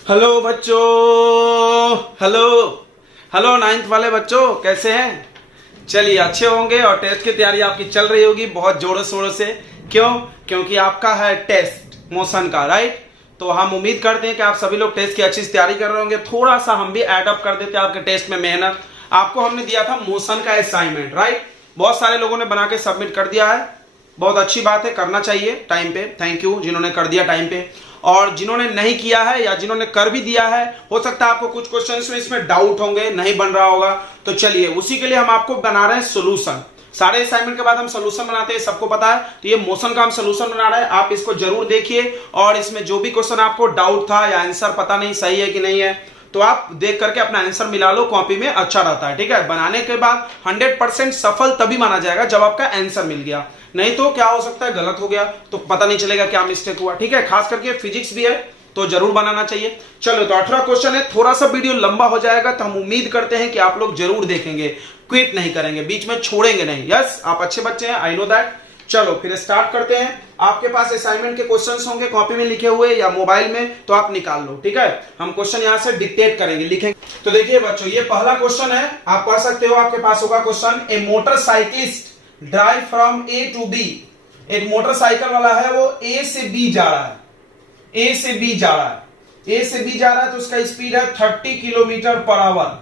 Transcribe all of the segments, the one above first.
Hello बच्चों। Hello hello ninth वाले बच्चों, कैसे हैं? चलिए अच्छे होंगे और टेस्ट की तैयारी आपकी चल रही होगी बहुत जोरों शोरों से। क्यों? क्योंकि आपका है टेस्ट मोशन का, राइट? तो हम उम्मीद करते हैं कि आप सभी लोग टेस्ट की अच्छी से तैयारी कर रहे होंगे। थोड़ा सा हम भी एड अप कर देते हैं आपके टेस्ट में मेहनत। आपको हमने दिया था मोशन का असाइनमेंट, राइट? बहुत सारे लोगों ने बना के सबमिट कर दिया है, बहुत अच्छी बात है, करना चाहिए टाइम पे। थैंक यू जिन्होंने कर दिया टाइम पे। और जिन्होंने नहीं किया है या जिन्होंने कर भी दिया है, हो सकता है आपको कुछ क्वेश्चंस में इसमें डाउट होंगे, नहीं बन रहा होगा। तो चलिए उसी के लिए हम आपको बना रहे हैं सोल्यूशन। सारे असाइनमेंट के बाद हम सोल्यूशन बनाते हैं, सबको पता है। तो ये मोशन का हम सोल्यूशन बना रहे हैं, आप इसको जरूर देखिए। और इसमें जो भी क्वेश्चन आपको डाउट था या आंसर पता नहीं सही है कि नहीं है, तो आप देख करके अपना आंसर मिला लो कॉपी में, अच्छा रहता है। ठीक है, बनाने के बाद 100% सफल तभी माना जाएगा जब आपका आंसर मिल गया। नहीं तो क्या हो सकता है, गलत हो गया तो पता नहीं चलेगा क्या मिस्टेक हुआ। ठीक है, खास करके फिजिक्स भी है तो जरूर बनाना चाहिए। चलो तो 18 क्वेश्चन है, थोड़ा सा वीडियो लंबा हो जाएगा तो हम उम्मीद करते हैं कि आप लोग जरूर देखेंगे, क्विट नहीं करेंगे, बीच में छोड़ेंगे नहीं। यस, आप अच्छे बच्चे हैं, आई नो दैट। चलो फिर स्टार्ट करते हैं। आपके पास असाइनमेंट के क्वेश्चंस होंगे कॉपी में लिखे हुए या मोबाइल में, तो आप निकाल लो। ठीक है, हम क्वेश्चन यहां से डिक्टेट करेंगे, लिखेंगे। तो देखिए बच्चों, ये पहला क्वेश्चन है, आप पढ़ सकते हो, आपके पास होगा question. A motorcyclist drive from A to B. एक मोटरसाइकिल वाला है, वो ए से बी जा रहा है, ए से बी जा रहा है, ए से बी जा रहा है, तो उसका स्पीड है 30 किलोमीटर पर आवर।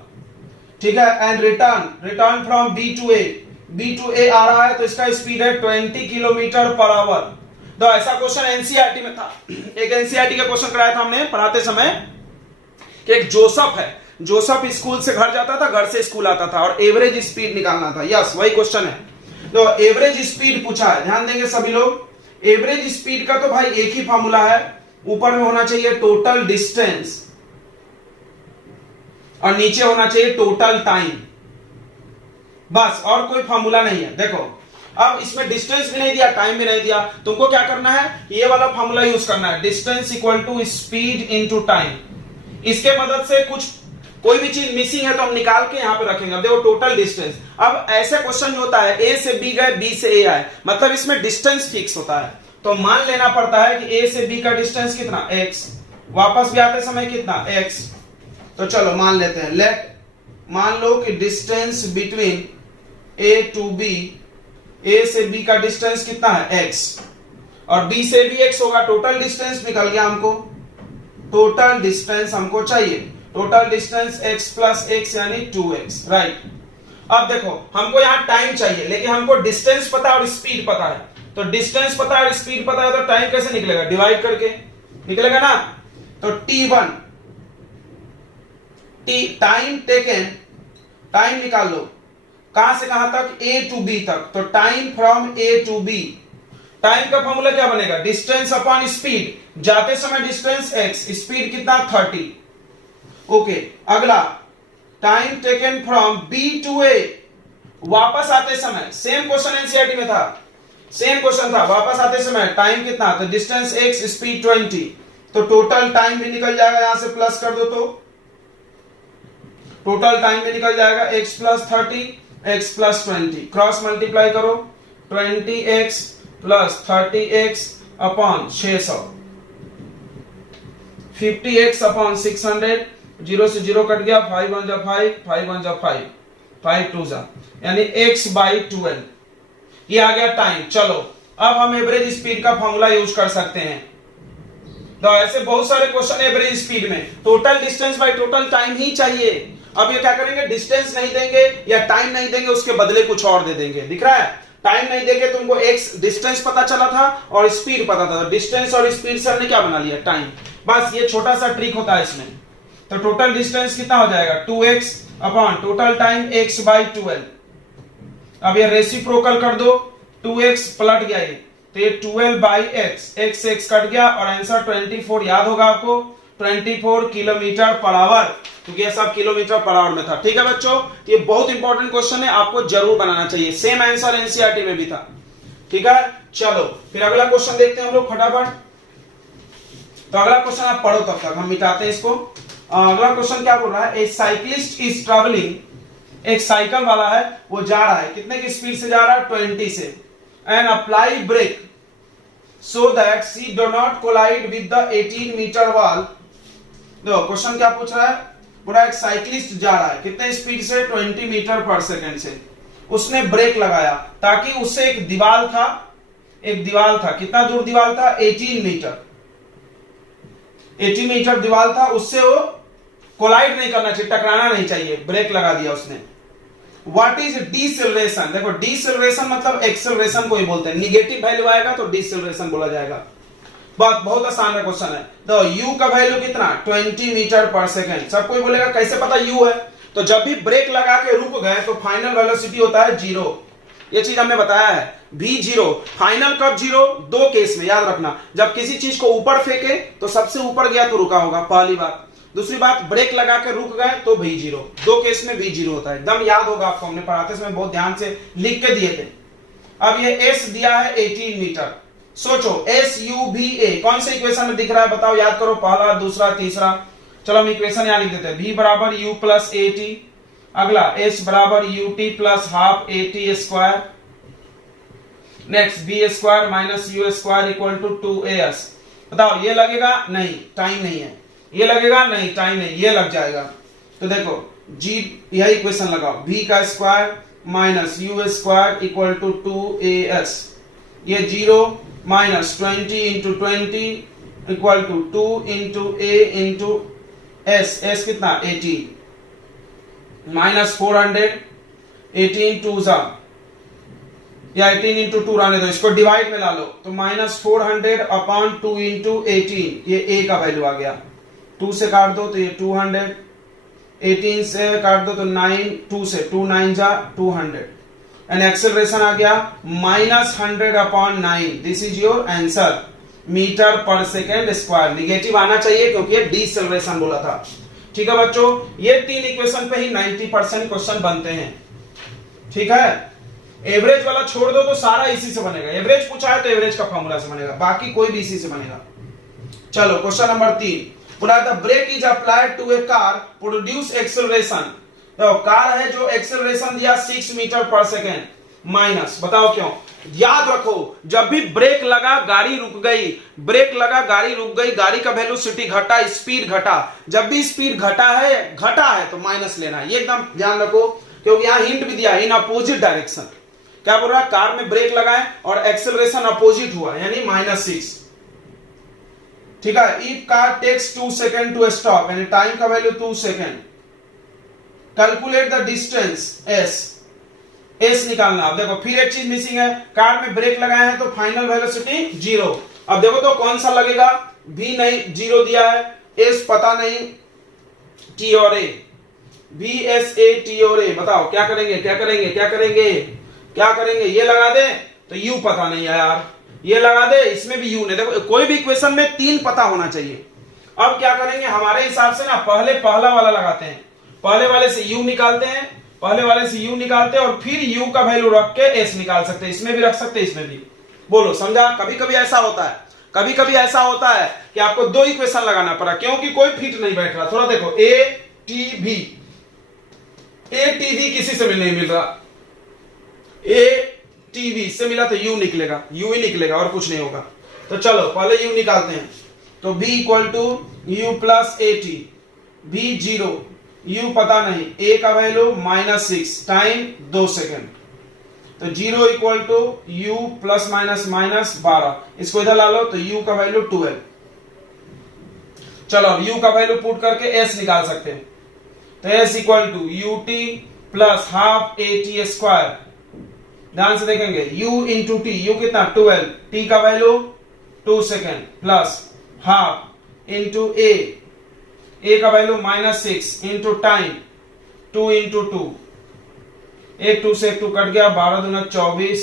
ठीक है, and return from B to A, B to A आ रहा है तो इसका स्पीड है 20 किलोमीटर पर आवर। तो ऐसा क्वेश्चन एनसीईआरटी में था, एक एनसीईआरटी का क्वेश्चन कराया था हमने पढ़ाते समय कि एक जोसेफ है, जोसेफ स्कूल से घर जाता था, घर से स्कूल आता था और एवरेज स्पीड निकालना था। यस, वही क्वेश्चन है। तो एवरेज स्पीड पूछा है, ध्यान देंगे सभी लोग। एवरेज स्पीड का तो भाई एक ही फॉर्मूला है, ऊपर में होना चाहिए टोटल डिस्टेंस और नीचे होना चाहिए टोटल टाइम, बस, और कोई फॉर्मूला नहीं है। देखो अब इसमें डिस्टेंस भी नहीं दिया, टाइम भी नहीं दिया, तुमको क्या करना है, ये वाला फॉर्मूला यूज करना है, distance equal to speed into time. इसके मदद से कुछ कोई भी चीज मिसिंग है तो हम निकाल के यहां पे रखेंगे। अब देखो टोटल डिस्टेंस, अब ऐसे क्वेश्चन जो होता है ए से बी गए, बी से ए आए, मतलब इसमें डिस्टेंस फिक्स होता है, तो मान लेना पड़ता है कि ए से बी का डिस्टेंस कितना, x, वापस भी आते समय कितना, x। तो चलो मान लेते हैं, मान लो कि distance between A to B, A से बी का डिस्टेंस कितना है, x, और b से भी x होगा। टोटल डिस्टेंस निकल गया हमको, टोटल डिस्टेंस हमको चाहिए, total distance x plus x यानी 2x, राइट? अब देखो हमको यहां टाइम चाहिए, लेकिन हमको डिस्टेंस पता और स्पीड पता है। तो डिस्टेंस पता है और स्पीड पता है, तो टाइम कैसे निकलेगा, डिवाइड करके निकलेगा ना। तो t1, टाइम टेकन, टाइम निकाल लो, कहां से कहां तक, ए टू बी तक, तो time from A to B. Time का फॉर्मूला क्या बनेगा, डिस्टेंस अपॉन स्पीड, जाते समय डिस्टेंस x, स्पीड कितना 30। ओके, अगला time taken from B to A, वापस आते समय, सेम क्वेश्चन एनसीईआरटी में था, सेम क्वेश्चन था, वापस आते समय टाइम कितना, तो डिस्टेंस x, स्पीड 20, तो टोटल टाइम भी निकल जाएगा, यहां से प्लस कर दो तो टोटल टाइम भी निकल जाएगा, x plus 30, x plus 20, cross multiply करो, 20x plus 30x upon 600, 50x upon 600, 0 से 0 कट गया, 5 1 जा 5, 5 1 जा 5, 5 2 जा, यानी x बाई 12, ये आ गया टाइम। चलो अब हम एवरेज स्पीड का फॉर्मूला यूज कर सकते हैं। तो ऐसे बहुत सारे क्वेश्चन एवरेज स्पीड में total distance by total time ही चाहिए। अब ये क्या करेंगे, डिस्टेंस नहीं देंगे या टाइम नहीं देंगे, उसके बदले कुछ और दे देंगे। दिख रहा है, टाइम नहीं देंगे, तुमको x डिस्टेंस पता चला था और स्पीड पता था, डिस्टेंस और स्पीड से हमने क्या बना लिया, टाइम। बस ये छोटा सा ट्रिक होता है इसमें। तो टोटल डिस्टेंस कितना हो जाएगा, 2x upon total time x by 12। अब ये रेसिप्रोकल कर दो, 2x पलट गया ये, तो ये 12 बाई x, x कट गया और आंसर 24, याद होगा आपको, 24 किलोमीटर पर आवर, क्योंकि ये सब किलोमीटर पर आवर में था। ठीक है बच्चों, तो ये बहुत इंपॉर्टेंट क्वेश्चन है, आपको जरूर बनाना चाहिए, सेम आंसर एनसीईआरटी में भी था। ठीक है, चलो फिर अगला क्वेश्चन देखते हैं हम लोग फटाफट। तो अगला क्वेश्चन आप पढ़ो, तब तक हम मिटाते हैं इसको। अगला क्वेश्चन क्या बोल रहा है, ए साइक्लिस्ट इज ट्रेवलिंग, एक साइकिल वाला है, वो जा रहा है, कितने की स्पीड से जा रहा है, 20 से, and apply brake so that she do not collide with the 18-meter wall देखो क्वेश्चन क्या पूछ रहा है, पूरा एक साइकिलिस्ट जा रहा है कितने स्पीड से, 20 मीटर पर सेकंड से। उसने ब्रेक लगाया ताकि उससे एक दीवार था, कितना दूर दीवार था, 18 मीटर, 80 मीटर दीवार था, उससे वो कोलाइड नहीं करना चाहिए, टकराना नहीं चाहिए, ब्रेक लगा दिया उसने। व्हाट इज डिसेलरेशन, देखो डिसेलरेशन मतलब एक्सेलरेशन को ही बोलते हैं, निगेटिव वैल्यू आएगा तो डिसेलरेशन बोला जाएगा। बहुत आसान है क्वेश्चन है। तो u का वैल्यू कितना, 20 मीटर पर सेकंड। सब कोई बोलेगा कैसे पता u है, तो जब भी ब्रेक लगा के रुक गए तो फाइनल वेलोसिटी होता है 0, ये चीज हमने बताया है, v0। फाइनल कब 0, दो केस में याद रखना, जब किसी चीज को ऊपर फेंके तो सबसे ऊपर गया तो रुका होगा, पहली बात। दूसरी बात, ब्रेक लगा के रुक गए तो v0, दो केस में v0 होता है, एकदम याद होगा आपको, हमने पढ़ाते समय बहुत ध्यान से लिख के दिए थे। अब ये s दिया है 18 मीटर, सोचो SUVA कौन से इक्वेशन में दिख रहा है बताओ, याद करो, पहला, दूसरा, तीसरा। चलो हम इक्वेशन यहां लिख देते हैं, v बराबर u प्लस AT, अगला s बराबर ut plus half AT square, next b square minus u square equal to 2as। बताओ ये लगेगा, नहीं टाइम नहीं है, ये लगेगा, नहीं टाइम नहीं, ये लग जाएगा। तो देखो g, यह इक्वेशन लगाओ, v का square minus u square equal to 2as, ये 0 minus 20 into 20 equal to 2 into a into s कितना 18 माइनस 400, 18 टू जा या 18 इंटू 2 रहने दो, इसको डिवाइड में ला लो, तो माइनस 400 अपॉन 2 इंटू 18, ये a का वैल्यू आ गया, 2 से काट दो तो ये 200, 18 से काट दो तो 9, 2 से 2 9 जा 200, एंड एक्सेलरेशन आ गया minus 100 upon 9, this is your answer, metre पर सेकेंड स्क्वायर। निगेटिव आना चाहिए क्योंकि ये डिसेलरेशन बोला था। ठीक है बच्चों, ये तीन इक्वेशन पे ही 90% क्वेश्चन बनते हैं। ठीक है, एवरेज वाला छोड़ दो तो सारा इसी से बनेगा, एवरेज पूछा है तो एवरेज का फॉर्मूला से बनेगा, बाकी कोई भी इसी से बनेगा। चलो क्वेश्चन नंबर 3, पूरा the brake is applied to a car produce acceleration. तो कार है जो एक्सेलरेशन दिया 6 मीटर पर सेकेंड, माइनस, बताओ क्यों। याद रखो, जब भी ब्रेक लगा गाड़ी रुक गई, ब्रेक लगा गाड़ी रुक गई, गाड़ी का वेलोसिटी घटा, स्पीड घटा, जब भी स्पीड घटा है तो माइनस लेना है, ये एकदम ध्यान रखो, क्योंकि यहां हिंट भी दिया इन अपोजिट डायरेक्शन। क्या बोल रहा है, कार में ब्रेक लगाए और एक्सेलरेशन अपोजिट हुआ यानी -6। ठीक है, if car takes 2 second to stop यानी टाइम का value 2 second, calculate the distance s निकालना। अब देखो फिर एक चीज मिसिंग है, कार में ब्रेक लगाए हैं तो फाइनल वेलोसिटी 0। अब देखो तो कौन सा लगेगा, v नहीं, 0 दिया है, s पता नहीं, t और a, v s a t और a, बताओ क्या करेंगे, ये लगा दे तो u पता नहीं है यार, ये लगा दे, इसमें भी u नहीं। देखो कोई भी इक्वेशन में 3 पता होना चाहिए। अब क्या करेंगे, हमारे हिसाब से ना पहले पहला वाला लगाते हैं, पहले वाले से u निकालते हैं, और फिर u का वैल्यू रख के s निकाल सकते हैं, इसमें भी रख सकते हैं, इसमें भी। बोलो समझा। कभी कभी ऐसा होता है कि आपको 2 इक्वेशन लगाना पड़ा क्योंकि कोई फिट नहीं बैठ रहा। थोड़ा देखो, ATV किसी से भी नहीं मिल रहा, ATV से मिला तो u निकलेगा, u ही निकलेगा और कुछ नहीं होगा। तो चलो पहले u निकालते हैं, तो v equal to u plus AT, v 0, u पता नहीं, a का वैल्यू -6, टाइम 2 सेकेंड, तो 0 equal to u plus minus -12, इसको इधर ला लो तो u का वैल्यू 12। चलो अब u का वैल्यू पुट करके s निकाल सकते हैं, तो s equal to ut plus half AT square, ध्यान से देखेंगे, u इंटू t, u कितना 12, t का value 2 second plus half into a का वैल्यू -6 इंटू टाइम 2 इंटू 2, 1 2 से 1 2 कट गया, 12 दूना 24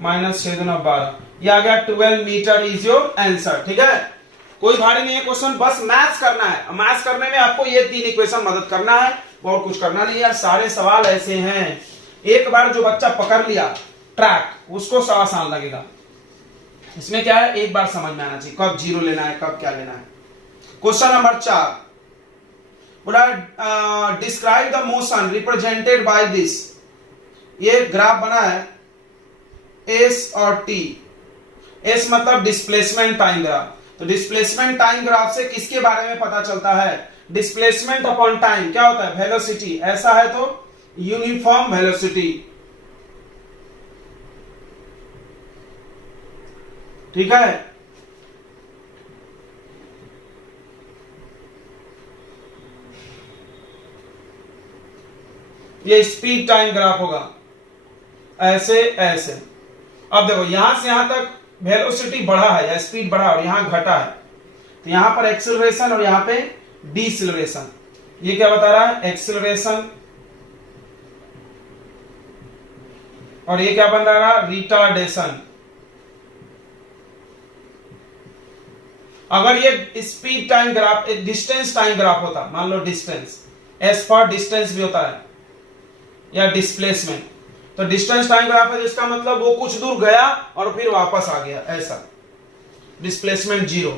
-6 दूना 12, ये आ गया 12 मीटर इज योर आंसर। ठीक है, कोई भारी नहीं है क्वेश्चन, बस मैथ्स करना है। मैथ्स करने में आपको ये 3 इक्वेशन मदद करना है और कुछ करना नहीं है। सारे सवाल ऐसे हैं, एक बार जो बच्चा पकड़ लिया ट्रैक, उसको आसान लगेगा। इसमें क्या है, एक बार समझ में आना चाहिए कब 0 लेना है, कब क्या लेना है। Question number 4, describe the motion represented by this. ये ग्राफ बना है S और T, S मतलब डिस्प्लेसमेंट टाइम ग्राफ, तो डिस्प्लेसमेंट टाइम ग्राफ से किसके बारे में पता चलता है? डिस्प्लेसमेंट अपॉन टाइम क्या होता है? वेलोसिटी। ऐसा है तो यूनिफॉर्म वेलोसिटी। ठीक है, ये स्पीड टाइम ग्राफ होगा, ऐसे ऐसे। अब देखो यहां से यहां तक वेलोसिटी बढ़ा है या स्पीड बढ़ा और यहां घटा है, तो यहां पर एक्सेलरेशन और यहां पे डिसेलरेशन। ये क्या बता रहा है? एक्सेलरेशन। और ये क्या बन रहा है? रिटार्डेशन। अगर ये speed time graph distance time graph होता, मान लो डिस्टेंस, एस फॉर डिस्टेंस भी होता है या डिस्प्लेसमेंट, तो डिस्टेंस टाइम ग्राफ है जिसका मतलब वो कुछ दूर गया और फिर वापस आ गया, ऐसा डिस्प्लेसमेंट जीरो।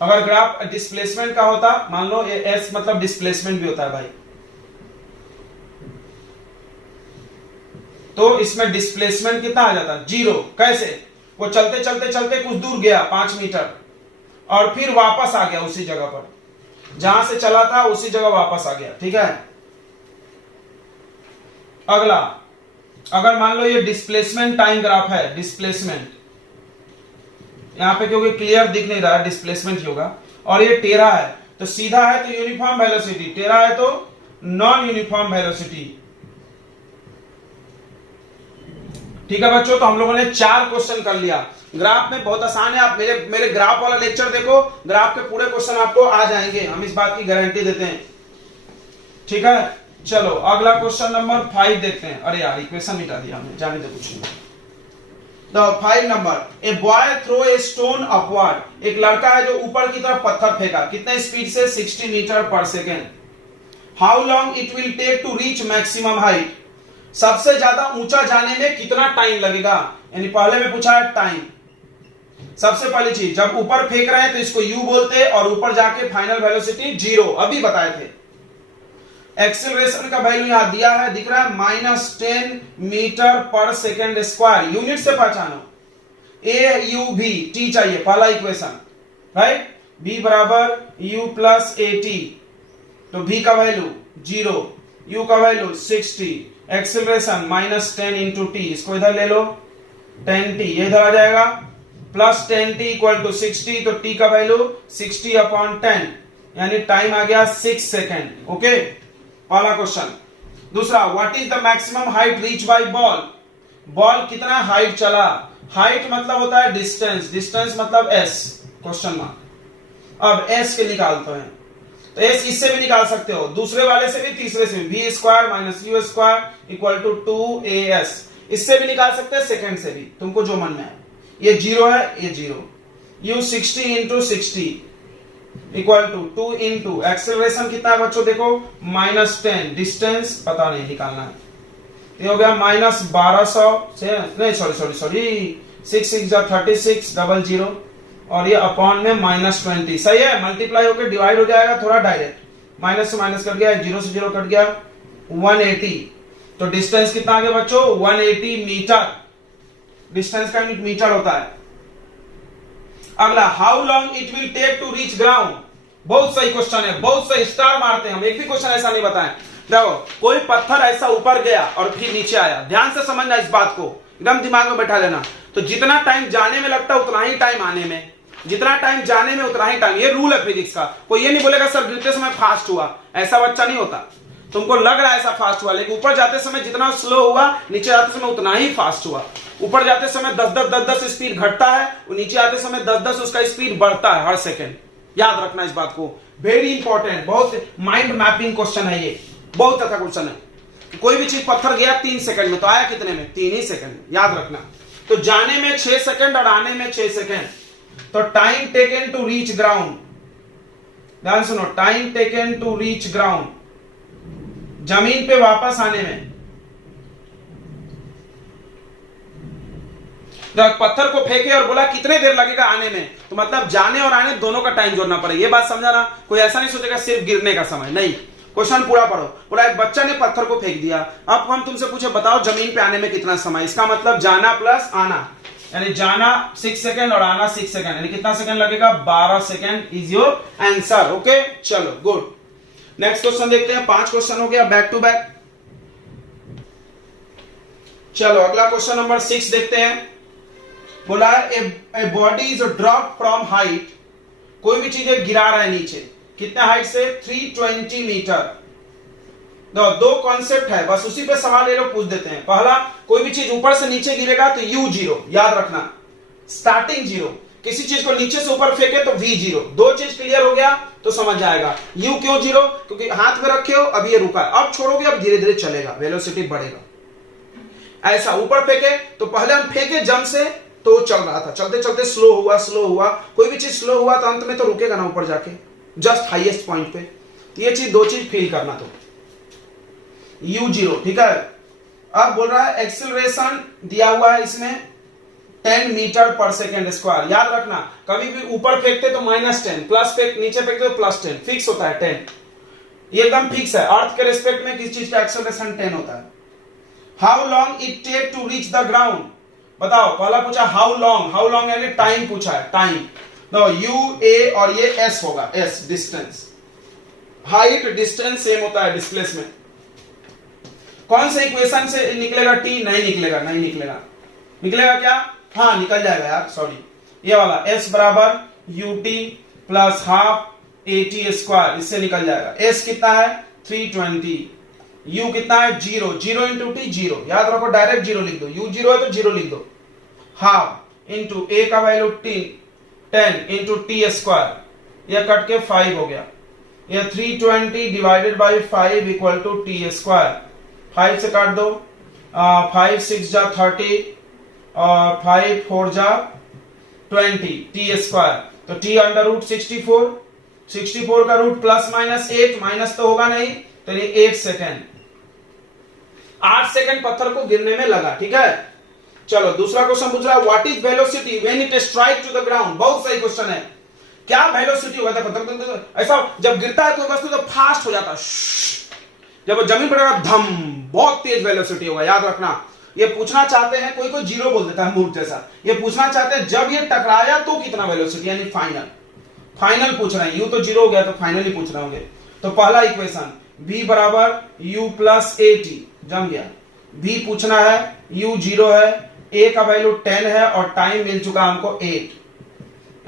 अगर ग्राफ डिस्प्लेसमेंट का होता, मान लो ये एस मतलब डिस्प्लेसमेंट भी होता है भाई, तो इसमें डिस्प्लेसमेंट कितना आ जाता? जीरो। कैसे? वो चलते चलते चलते कुछ दूर गया 5 मीटर और फिर वापस आ गया उसी जगह पर, जहां से चला था उसी जगह वापस आ गया। ठीक है, अगला, अगर मान लो ये डिस्प्लेसमेंट टाइम ग्राफ है, डिस्प्लेसमेंट यहां पे क्योंकि क्लियर दिख नहीं रहा है, डिस्प्लेसमेंट ही होगा, और ये टेढ़ा है, तो सीधा है तो यूनिफॉर्म वेलोसिटी, टेढ़ा है तो नॉन यूनिफॉर्म वेलोसिटी। ठीक है बच्चों, तो हम लोगों ने 4 क्वेश्चन कर लिया। ग्राफ में बहुत आसान है, आप मेरे ग्राफ वाला लेक्चर देखो, ग्राफ के पूरे क्वेश्चन आपको आ जाएंगे, हम इस बात की गारंटी देते हैं। ठीक है, चलो अगला क्वेश्चन नंबर 5 देखते हैं। अरे यार इक्वेशन मिटा दिया हमने, जाने दे कुछ नहीं। तो 5 number, a boy throw a stone upward, एक लड़का है जो ऊपर की तरफ पत्थर फेंका, कितने स्पीड से? 60 मीटर पर second. How long it will take to reach maximum height, सबसे ज्यादा ऊंचा जाने में कितना टाइम लगेगा? यानी पहले में पूछा है टाइम। सबसे पहली चीज, जब ऊपर फेंक रहे हैं तो इसको यू बोलते हैं, और ऊपर जाके फाइनल वेलोसिटी जीरो, अभी बताए थे। एक्सेलरेशन का वैल्यू यहां दिया है, दिख रहा है -10 मीटर पर सेकेंड स्क्वायर। यूनिट से पहचानो, ए यू भी टी चाहिए, पहला इक्वेशन, राइट? बी बराबर यू प्लस ए टी, तो भी का वैल्यू 0, यू का वैल्यू 60, एक्सेलरेशन -10 इंटू टी, इसको इधर ले लो 10t, ये इधर आ जाएगा, प्लस 10t इक्वल टू 60, तो t का वैल्यू 60 अपॉन 10, यानी टाइम आ गया 6 सेकेंड। ओके, पहला क्वेश्चन। दूसरा, what is the maximum height reach by ball, ball कितना हाइट चला? हाइट मतलब होता है डिस्टेंस, डिस्टेंस मतलब s, क्वेश्चन मार्क। अब s के निकालते हैं, तो s इससे भी निकाल सकते हो, दूसरे वाले से भी, तीसरे से भी, v square minus u square equal to 2as, इससे भी निकाल सकते हैं, सेकंड से भी, तुमको जो मन में है। ये 0 है, ये 0, u 60 into 60 equal to 2 into acceleration कितना है बच्चों? देखो -10, डिस्टेंस पता नहीं, निकालना है, ये हो गया -1200 से, नहीं सॉरी 6 6 जा 36 00, और ये अपॉन में -20, सही है, मल्टीप्लाई होकर डिवाइड हो जाएगा, थोड़ा डायरेक्ट, माइनस से माइनस कट गया, 0 से 0 कट गया, 180, तो डिस्टेंस कितना आ गया बच्चों? 180 मीटर, डिस्टेंस का यूनिट मीटर होता है। अगला, how long it will take to reach ground, बहुत सही क्वेश्चन है, बहुत सही, स्टार मारते हैं हम, एक भी क्वेश्चन ऐसा नहीं बताएं। देखो कोई पत्थर ऐसा ऊपर गया और फिर नीचे आया, ध्यान से समझना इस बात को, एकदम दिमाग में बैठा लेना। तो जितना टाइम जाने में लगता है उतना ही टाइम आने में, जितना टाइम जाने में उतना ही टाइम, ये रूल है फिजिक्स का। कोई ये नहीं बोलेगा सर गिरते समय फास्ट हुआ, ऐसा बच्चा नहीं होता। तुमको लग रहा है ऐसा फास्ट हुआ, लेकिन ऊपर जाते समय जितना स्लो हुआ, नीचे जाते समय उतना ही फास्ट हुआ। ऊपर जाते समय 10-10 स्पीड घटता है, और नीचे आते समय 10-10 उसका स्पीड बढ़ता है हर सेकंड। याद रखना इस बात को, वेरी इंपॉर्टेंट, बहुत माइंड मैपिंग क्वेश्चन है ये, बहुत अच्छा क्वेश्चन है। कोई भी चीज, पत्थर गया 3 सेकंड में, तो आया कितने में? 3 ही सेकंड, याद रखना। तो जाने में 6 सेकंड और आने में 6 सेकंड, तो time taken to reach ground, ध्यान सुनो, time taken to reach ground, जमीन पे वापस आने में, जब पत्थर को फेंके और बोला कितने देर लगेगा आने में, तो मतलब जाने और आने दोनों का टाइम जोड़ना पड़ेगा। ये बात समझाना, कोई ऐसा नहीं सोचेगा सिर्फ गिरने का समय, नहीं, क्वेश्चन पूरा पढ़ो। बोला एक बच्चा ने पत्थर को फेंक दिया, अब हम तुमसे पूछे बताओ जमीन पे आने में कितना समय, इसका मतलब जाना प्लस आना, यानी जाना 6 सेकंड और आना 6 सेकंड, यानी कितना सेकंड लगेगा? 12 second is your answer. Okay, चलो गुड। नेक्स्ट क्वेश्चन देखते हैं। 5 क्वेश्चन हो गया बैक टू बैक। चलो अगला क्वेश्चन नंबर 6 देखते हैं। बोला है a body is drop from height, कोई भी चीज गिरा रहा है नीचे, कितने हाइट से? 320 मीटर। दो कॉन्सेप्ट है, बस उसी पे सवाल ये लोग पूछ देते हैं। पहला, कोई भी चीज ऊपर से नीचे गिरेगा तो u 0, याद रखना, स्टार्टिंग 0। किसी चीज को नीचे से ऊपर फेंके तो v 0। दो चीज क्लियर हो गया तो समझ जाएगा। u क्यों 0? क्योंकि हाथ में रखे हो, अब ये रुका, अब छोड़ोगे, अब धीरे धीरे चलेगा, वेलोसिटी बढ़ेगा। ऐसा ऊपर फेंके तो पहले हम फेंके जम से तो चल रहा था, चलते चलते स्लो हुआ। कोई भी चीज स्लो हुआ तो अंत में तो रुकेगा ना ऊपर जाके, जस्ट हाईएस्ट पॉइंट पे। ये चीज, दो चीज फील करना। तो u 0, ठीक है। अब बोल रहा है एक्सेलरेशन दिया हुआ है इसमें 10 मीटर पर सेकेंड स्क्वायर। याद रखना, कभी भी ऊपर फेंकते तो -10, प्लस फेंक नीचे फेंकते तो +10, फिक्स होता है 10। ये एकदम फिक्स है। अर्थ के रिस्पेक्ट में किसी चीज का एक्सेलरेशन 10 होता है। How long it take to reach the ground, बताओ। पहला पूछा हाउ लॉन्ग यानी टाइम पूछा है, टाइम। नो u a और ये s होगा, s distance. Height distance same होता है डिस्प्लेसमेंट। कौन से इक्वेशन से निकलेगा? t नहीं निकलेगा निकलेगा क्या? हाँ निकल जाएगा यार, सॉरी, ये वाला s बराबर ut plus half at square, इससे निकल जाएगा। s कितना है? 320। u कितना है? 0 इंटू टी 0, याद रखो, डायरेक्ट 0 लिख दो। u 0 है तो 0 लिख दो। हाफ इंटू a का वैल्यू 10 इंटू टी स्क्वायर, यह कट के 5 हो गया। यह 320 divided by 5 equal to t square. 5 से काट दो, 5 6 जा 30 और 5 4 जा 20, टी स्क्वायर। तो टी अंडर रूट 64 का रूट प्लस माइनस 8, माइनस तो होगा नहीं, तो ये 8 सेकेंड। 8 सेकेंड पत्थर को गिरने में लगा, ठीक है। चलो दूसरा क्वेश्चन पूछ रहा है what is velocity when it strike to the ground. बहुत सही क्वेश्चन है। क्या वेलोसिटी होगा? देखो ऐसा जब गिरता है कोई वस्तु तो फास्ट हो जाता है, जब वो जमीन पर धम, बहुत तेज वेलोसिटी होगा, याद रखना। ये पूछना चाहते हैं, कोई 0 बोल देता है मूर्ख जैसा। ये पूछना चाहते हैं जब ये टकराया तो कितना वेलोसिटी, यानी फाइनल पूछ रहे हैं। u तो 0 हो गया तो फाइनली पूछ रहे होंगे। तो पहला इक्वेशन v बराबर u प्लस at, जम गया। v पूछना है, u 0 है, a का वैल्यू 10 है और टाइम मिल चुका हमको 8,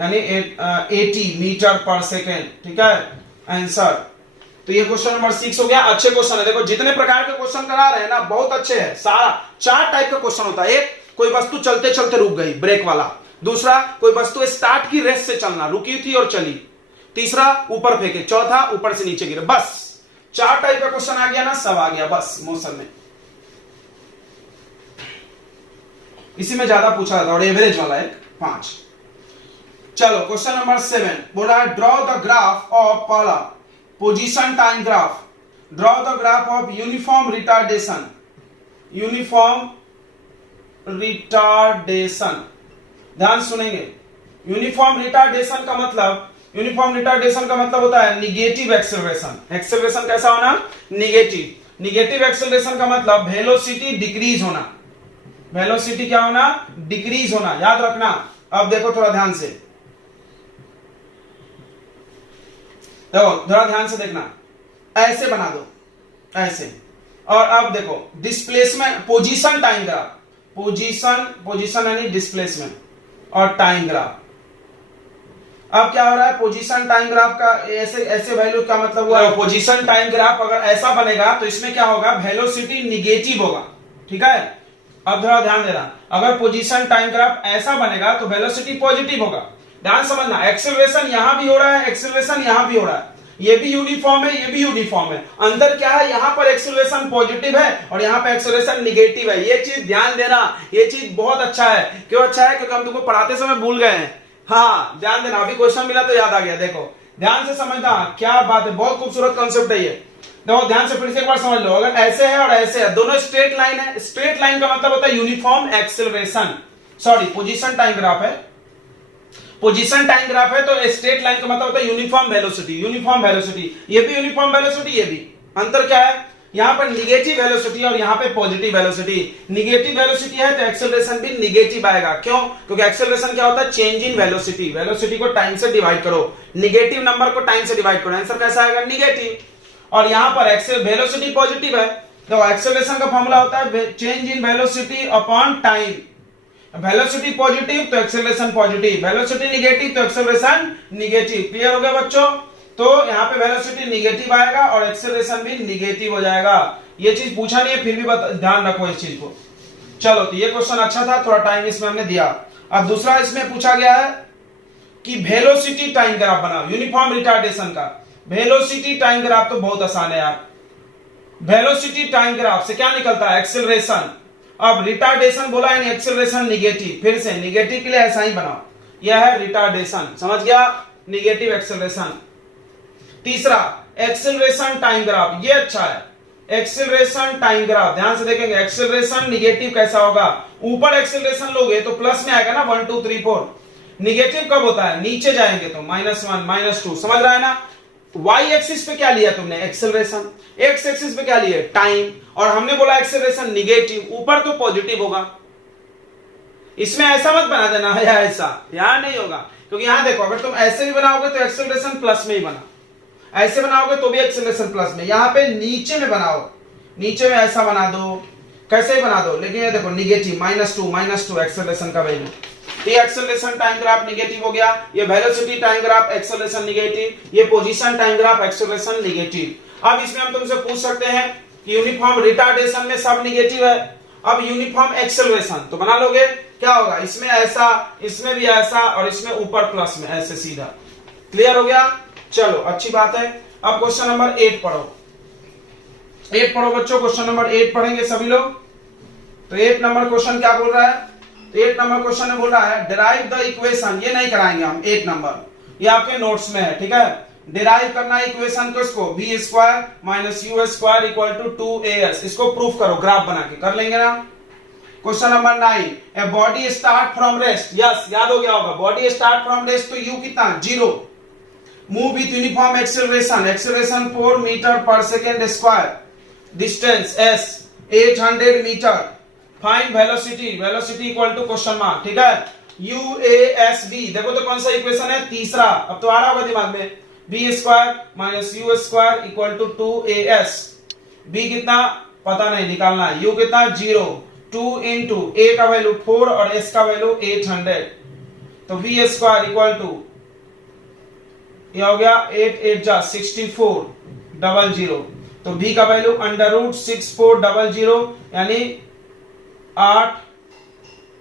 यानी 80 मीटर पर सेकेंड, ठीक है आंसर। तो ये क्वेश्चन नंबर 6 हो गया। अच्छे क्वेश्चन है, देखो जितने प्रकार के क्वेश्चन करा रहे हैं ना, बहुत अच्छे हैं। सारा 4 टाइप का क्वेश्चन होता है। एक, कोई वस्तु चलते चलते रुक गई, ब्रेक वाला। दूसरा, कोई वस्तु स्टार्ट की रेस से चलना, रुकी थी और चली। तीसरा, ऊपर फेंके। चौथा, ऊपर से नीचे गिरे। बस 4 टाइप का क्वेश्चन आ गया ना, सब आ गया बस मोशन में। इसी में ज्यादा पूछा जाता है, और एवरेज वाला एक 5। चलो क्वेश्चन नंबर 7 बोला है ड्रॉ द ग्राफ ऑफ पहला position time graph. Draw the graph of uniform retardation. ध्यान सुनेंगे, यूनिफॉर्म रिटार्डेशन का मतलब होता है निगेटिव एक्सेलरेशन। एक्सेलरेशन कैसा होना? निगेटिव एक्सेलरेशन का मतलब वेलोसिटी डिक्रीज होना। वेलोसिटी क्या होना? डिक्रीज होना, याद रखना। अब देखो थोड़ा ध्यान से, थोड़ा ध्यान से देखना। ऐसे बना दो, ऐसे। और अब देखो displacement, position time graph. Position यानी डिस्प्लेसमेंट और टाइम ग्राफ। अब क्या हो रहा है? पोजीशन टाइम ग्राफ का ऐसे वैल्यू का मतलब हुआ, पोजीशन टाइम ग्राफ अगर ऐसा बनेगा तो इसमें क्या होगा? वेलोसिटी निगेटिव होगा, ठीक है। अब थोड़ा ध्यान देना, अगर पोजीशन टाइम ग्राफ ऐसा बनेगा तो वेलोसिटी पॉजिटिव होगा। ध्यान समझना, एक्सेलरेशन यहां भी हो रहा है, एक्सेलरेशन यहां भी हो रहा है। ये भी यूनिफॉर्म है, ये भी यूनिफॉर्म है। अंतर क्या है? यहां पर एक्सेलरेशन पॉजिटिव है और यहां पर एक्सेलरेशन निगेटिव है। ये चीज ध्यान देना, ये चीज बहुत अच्छा है। क्यों अच्छा है? क्योंकि हम तुमको पढ़ाते समय भूल गए हैं। हाँ ध्यान देना, अभी क्वेश्चन मिला तो याद आ गया। देखो ध्यान से समझना, क्या बात है, बहुत खूबसूरत कॉन्सेप्ट है ये। देखो ध्यान से फिर से एक बार समझ लो, अगर ऐसे है और ऐसे है, दोनों स्ट्रेट लाइन है। स्ट्रेट लाइन का मतलब होता है uniform acceleration, sorry position time graph है। पोजीशन टाइम ग्राफ है तो स्ट्रेट लाइन का मतलब होता है यूनिफॉर्म वेलोसिटी। ये भी यूनिफॉर्म वेलोसिटी, ये भी। अंतर क्या है? यहाँ पर निगेटिव वेलोसिटी और यहाँ पे पॉजिटिव वेलोसिटी। निगेटिव वेलोसिटी है तो एक्सेलरेशन भी निगेटिव आएगा। क्यों? क्योंकि एक्सेलरेशन क्या होता है? Change in velocity. वेलोसिटी को टाइम से डिवाइड करो, निगेटिव नंबर को टाइम से डिवाइड करो, आंसर कैसा आएगा? निगेटिव। और यहाँ पर वेलोसिटी पॉजिटिव है तो एक्सेलरेशन का फॉर्मूला होता है change in velocity upon time. Velocity positive तो एक्सेलरेशन पॉजिटिव, वेलोसिटी निगेटिव तो एक्सेलरेशन निगेटिव। क्लियर हो गया बच्चों? तो यहाँ पे वेलोसिटी निगेटिव आएगा और एक्सेलरेशन भी निगेटिव हो जाएगा। ये चीज पूछा नहीं है, फिर भी ध्यान रखो इस चीज को। चलो, तो ये क्वेश्चन अच्छा था, थोड़ा टाइम इसमें हमने दिया। अब दूसरा इसमें पूछा गया है कि वेलोसिटी टाइम ग्राफ बनाओ यूनिफॉर्म रिटार्डेशन का। वेलोसिटी टाइम ग्राफ तो बहुत आसान है यार। वेलोसिटी टाइम ग्राफ से क्या निकलता है? एक्सेलरेशन। अब रिटार्डेशन बोला है, एक्सेलरेशन निगेटिव, फिर से निगेटिव के लिए ऐसा ही बनाओ। यह है रिटार्डेशन, समझ गया? Negative acceleration. तीसरा एक्सेलरेशन टाइम ग्राफ, ये अच्छा है। एक्सेलरेशन टाइम ग्राफ ध्यान से देखेंगे, एक्सेलरेशन निगेटिव कैसा होगा? ऊपर एक्सेलरेशन लोगे तो प्लस में आएगा ना, 1 2 3 4। निगेटिव कब होता है? नीचे जाएंगे तो -1 -2। समझ रहा है ना? वाई एक्सिस पे क्या लिया तुमने? एक्सेलरेशन। एक्स एक्सिस पे क्या लिए? टाइम। और हमने बोला एक्सेलरेशन निगेटिव, ऊपर तो पॉजिटिव होगा। इसमें ऐसा मत बना देना या ऐसा, यहां नहीं होगा। क्योंकि यहां देखो, अगर तुम ऐसे भी बनाओगे तो एक्सेलरेशन प्लस में ही बना, ऐसे बनाओगे तो भी एक्सेलरेशन प्लस में। यहां पे नीचे में बनाओ, नीचे में ऐसा बना दो, कैसे ही बना दो, लेकिन ये देखो निगेटिव -2 एक्सेलरेशन का वैल्यू। ये एक्सेलरेशन टाइम ग्राफ निगेटिव हो गया, ये velocity time graph acceleration negative, ये position time graph acceleration negative. अब इसमें हम तुमसे पूछ सकते हैं कि यूनिफॉर्म रिटार्डेशन में सब निगेटिव है, अब यूनिफॉर्म एक्सेलरेशन तो बना लोगे, क्या होगा? इसमें ऐसा, इसमें भी ऐसा, और इसमें ऊपर प्लस में ऐसे सीधा। क्लियर हो गया? चलो, अच्छी बात है। अब क्वेश्चन नंबर 8 पढ़ो। 8 पढ़ो बच्चों, क्वेश्चन नंबर 8 पढ़ेंगे सभी लोग। तो 8 नंबर क्वेश्चन क्या बोल रहा है? 8 नंबर क्वेश्चन में बोल रहा है डिराइव द इक्वेशन। ये नहीं कराएंगे हम 8 नंबर, ये आपके नोट्स में है, ठीक है? डिराइव करना है इक्वेशन को, इसको b² - u² = 2as। इसको प्रूफ करो ग्राफ बना के, कर लेंगे ना? Question number 9, a body start from rest. Yes, याद हो गया होगा, बॉडी स्टार्ट फ्रॉम रेस्ट तो u कितना? 0। Move with uniform acceleration, acceleration 4 metre पर second square, distance s 800 metre. Find velocity, velocity equal to question mark, ठीक है? UASB, देखो तो कौन सा इक्वेशन है? तीसरा। अब तो आ रहा होगा दिमाग में, b² - u² = 2as। b कितना पता नहीं, निकालना है। u कितना? 0। 2 into a का वैल्यू 4 और s का वैल्यू 800, तो v² = ये हो गया 8 8 जा 64 00। तो b का वैल्यू √6400 यानी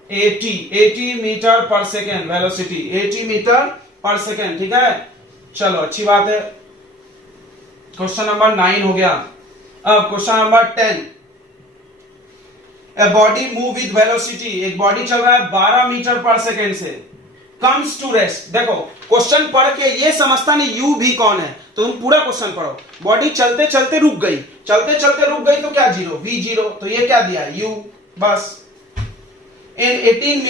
80 मीटर पर सेकेंड वेलोसिटी, 80 मीटर पर सेकेंड, ठीक है? चलो, अच्छी बात है। क्वेश्चन नंबर 9 हो गया। अब question number 10, a body move with velocity, एक बॉडी चल रहा है 12 मीटर पर सेकेंड से, कम्स टू रेस्ट। देखो, क्वेश्चन पढ़ के ये समझता नहीं u भी कौन है, तो तुम पूरा क्वेश्चन पढ़ो। बॉडी चलते चलते रुक गई, चलते चलते रुक गई तो क्या? 0, v0। तो ये क्या दिया? u, बस। इन 18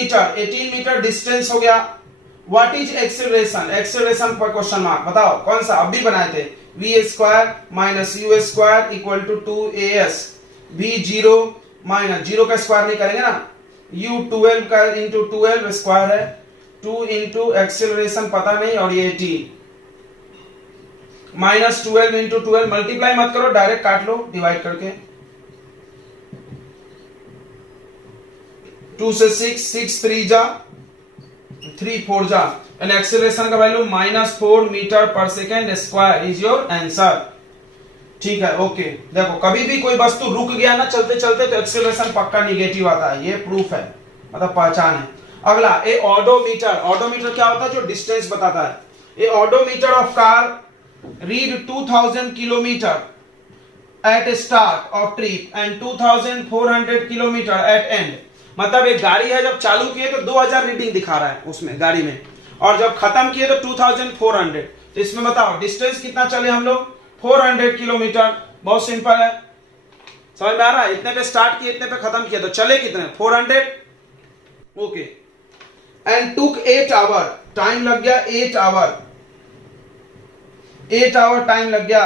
मीटर डिस्टेंस हो गया। What is acceleration? एक्सेलरेशन पर क्वेश्चन मार्क, बताओ कौन सा? अभी बनाए थे, v² - u² = 2as। v0 - 0 का स्क्वायर नहीं करेंगे ना, u12 का इंटू 12 स्क्वायर है, 2 इंटू एक्सेलरेशन पता नहीं, और ये 18 -12 इंटू 12, मल्टीप्लाई मत करो, डायरेक्ट काट लो डिवाइड करके। 2 से 6 3 जा 3 4 जा, एंड एक्सेलरेशन का वैल्यू -4 मीटर पर second square is your answer. ठीक है, ओके। देखो, कभी भी कोई वस्तु रुक गया ना चलते चलते तो एक्सेलरेशन पक्का निगेटिव आता है, ये प्रूफ है, मतलब पहचान है। अगला, ए ऑडोमीटर। ऑडोमीटर क्या होता है? जो डिस्टेंस बताता है। A odometer of car read 2000 kilometre at start of trip and 2400 kilometre at end. मतलब एक गाड़ी है, जब चालू किए तो 2000 रीडिंग दिखा रहा है उसमें गाड़ी में, और जब खत्म किए तो 2400। तो इसमें बताओ डिस्टेंस कितना चले हम लोग? 400 किलोमीटर। बहुत सिंपल है, समझ में आ रहा है? इतने पे स्टार्ट किए, इतने पे खत्म किया, तो चले कितने? 400। Okay. And took 8 hour, time लग गया 8 आवर, 8 आवर टाइम लग गया।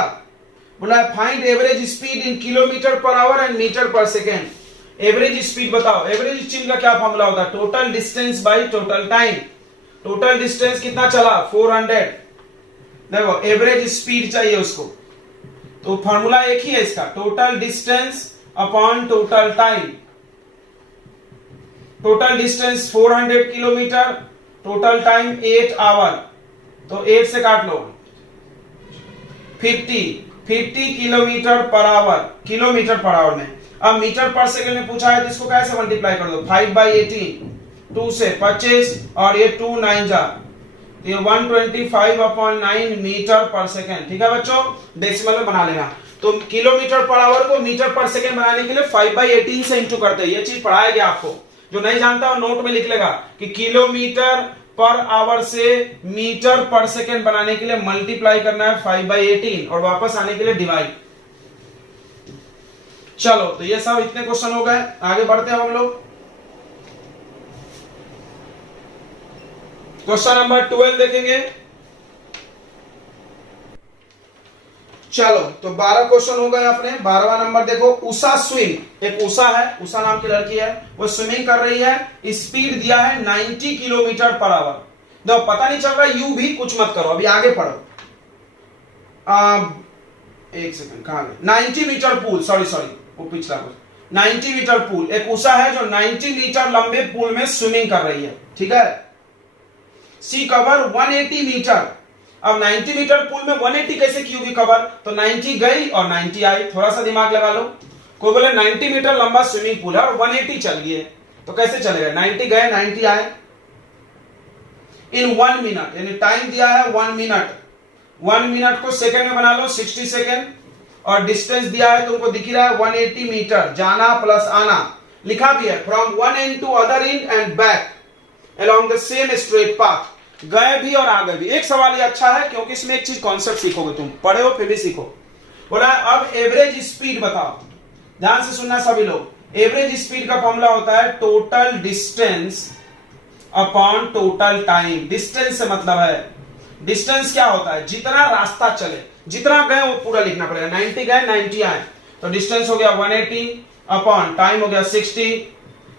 बोला है find average speed in kilometre पर आवर एंड मीटर पर सेकेंड। एवरेज स्पीड बताओ। एवरेज स्पीड का क्या फॉर्मूला होता है? Total distance by total time. Total distance कितना चला? 400। देखो एवरेज स्पीड चाहिए उसको, तो फॉर्मूला एक ही है इसका, total distance upon total time. Total distance 400 kilometre, total time 8 hour, तो 8 से काट लो 50 किलोमीटर पर आवर, किलोमीटर पर आवर में। अब मीटर पर सेकंड में पूछा है तो इसको कैसे मल्टीप्लाई कर दो? 5/18, 2 से 25 और ये 2 9 जा, तो ये 125/9 मीटर पर सेकंड। ठीक है बच्चों, डेसिमल में बना लेना। तो किलोमीटर पर आवर को मीटर पर सेकंड बनाने के लिए 5/18 से इंटू करते हैं। ये चीज पढ़ाया गया आपको, जो नहीं जानता वो नोट में लिख लेगा कि किलोमीटर पर आवर से मीटर पर सेकंड बनाने के लिए मल्टीप्लाई करना है 5/18 और वापस आने के लिए डिवाइड। चलो तो ये सब इतने क्वेश्चन हो गए, आगे बढ़ते हैं हम लोग। क्वेश्चन नंबर 12 देखेंगे। चलो तो 12 क्वेश्चन हो गए अपने। 12वां नंबर देखो, उषा स्विम। एक उषा है, उषा नाम की लड़की है, वो स्विमिंग कर रही है, स्पीड दिया है 90 किलोमीटर पर आवर। देखो पता नहीं चल रहा, यू भी कुछ मत करो, अभी आगे पढ़ो। एक सेकंड, कहां गए? 90 मीटर पूल, सॉरी वो पिछला कुछ। 90 मीटर पूल, एक उषा है जो 90 मीटर लंबे पूल में स्विमिंग कर रही है। ठीक है, सी कवर 180 मीटर। अब 90 मीटर पूल में 180 कैसे की होगी कवर? तो 90 गई और 90 आई। थोड़ा सा दिमाग लगा लो। कोई बोले 90 मीटर लंबा स्विमिंग पूल है और 180 चल गई है, तो कैसे चलेगा? 90 गए 90 आए इन 1 मिनट, यानी टाइम दिया है 1 मिनट। 1 मिनट को सेकंड में बना लो 60 सेकंड, और डिस्टेंस दिया है तुमको दिख रहा है 180 मीटर, जाना प्लस आना। लिखा भी है from one end to other end and back along the same straight path। गए भी और आ गए भी। एक सवाल ये अच्छा है क्योंकि इसमें एक चीज कॉन्सेप्ट सीखोगे, तुम पढ़े हो फिर भी सीखो। बोला अब एवरेज स्पीड बताओ, ध्यान से सुनना सभी लोग। एवरेज स्पीड का फॉर्मूला होता है total distance upon total time. Distance से मतलब है, डिस्टेंस क्या होता है? जितना रास्ता चले, जितना गए वो पूरा लिखना पड़ेगा। 90 गए 90 आए, तो डिस्टेंस हो गया 180 अपॉन टाइम हो गया 60,